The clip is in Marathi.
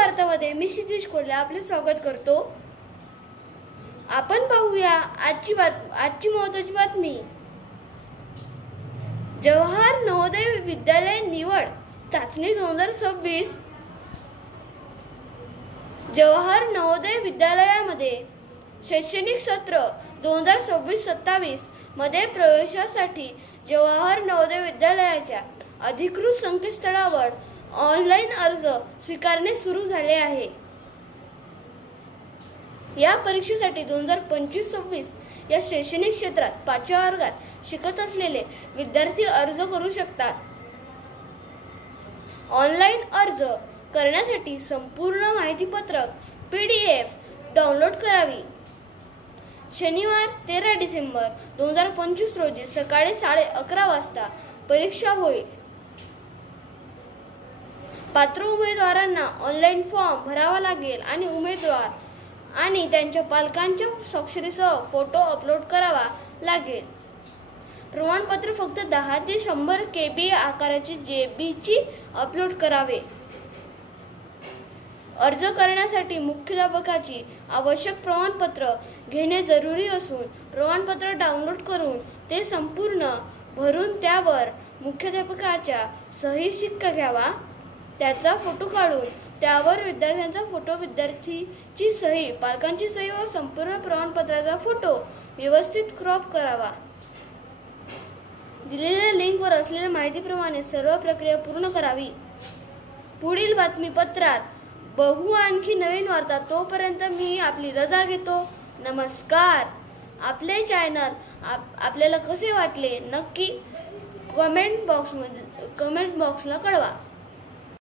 वार्तामध्ये मी क्षितिज कोल्हे आपले स्वागत करतो। आपण पाहूया आजची महत्त्वाची बातमी। जवाहर नवोदय विद्यालय निवड चाचणी 2026। जवाहर नवोदय विद्यालयामध्ये शैक्षणिक सत्र 2026-27 मध्ये प्रवेशासाठी जवाहर नवोदय विद्यालयाच्या अधिकृत संकेतस्थळावर ऑनलाइन अर्ज स्वीकारणे सुरू झाले आहे। या परीक्षेसाठी 2025-26 या शैक्षणिक क्षेत्रात 5व्या वर्गात शिकत असलेले विद्यार्थी अर्ज करू शकतात। ऑनलाइन अर्ज करण्यासाठी संपूर्ण माहितीपत्रक PDF डाउनलोड करावी। शनिवार 13 डिसेंबर 2025 रोजी सकाळी 11:30 वाजता परीक्षा होईल। पात्र उमेदवारांना ऑनलाइन फॉर्म भरावा लागेल आणि उमेदवार आणि त्यांच्या पालकांच्या स्वाक्षरीसह फोटो अपलोड करावा लागेल। प्रमाणपत्र फक्त 10 ते 100 KB आकाराचे JB अपलोड करावे। अर्ज करण्यासाठी मुख्याध्यापकाची आवश्यक प्रमाणपत्र घेणे जरुरी असून प्रमाणपत्र डाउनलोड करून ते संपूर्ण भरून त्यावर मुख्याध्यापकाच्या सही शिक्का घ्यावा। त्याचा फोटो काढून त्यावर विद्यार्थ्यांचा फोटो, विद्यार्थीची सही, पालकांची सही व संपूर्ण प्रमाणपत्राचा फोटो व्यवस्थित क्रॉप करावा। दिलेल्या लिंकवर असलेल्या माहितीप्रमाणे सर्व प्रक्रिया पूर्ण करावी। पुढील बातमीपत्रात बघू आणखी नवीन वार्ता। तोपर्यंत मी आपली रजा घेतो। नमस्कार। आपले चॅनल आपल्याला कसे वाटले नक्की कमेंट बॉक्सला कळवा।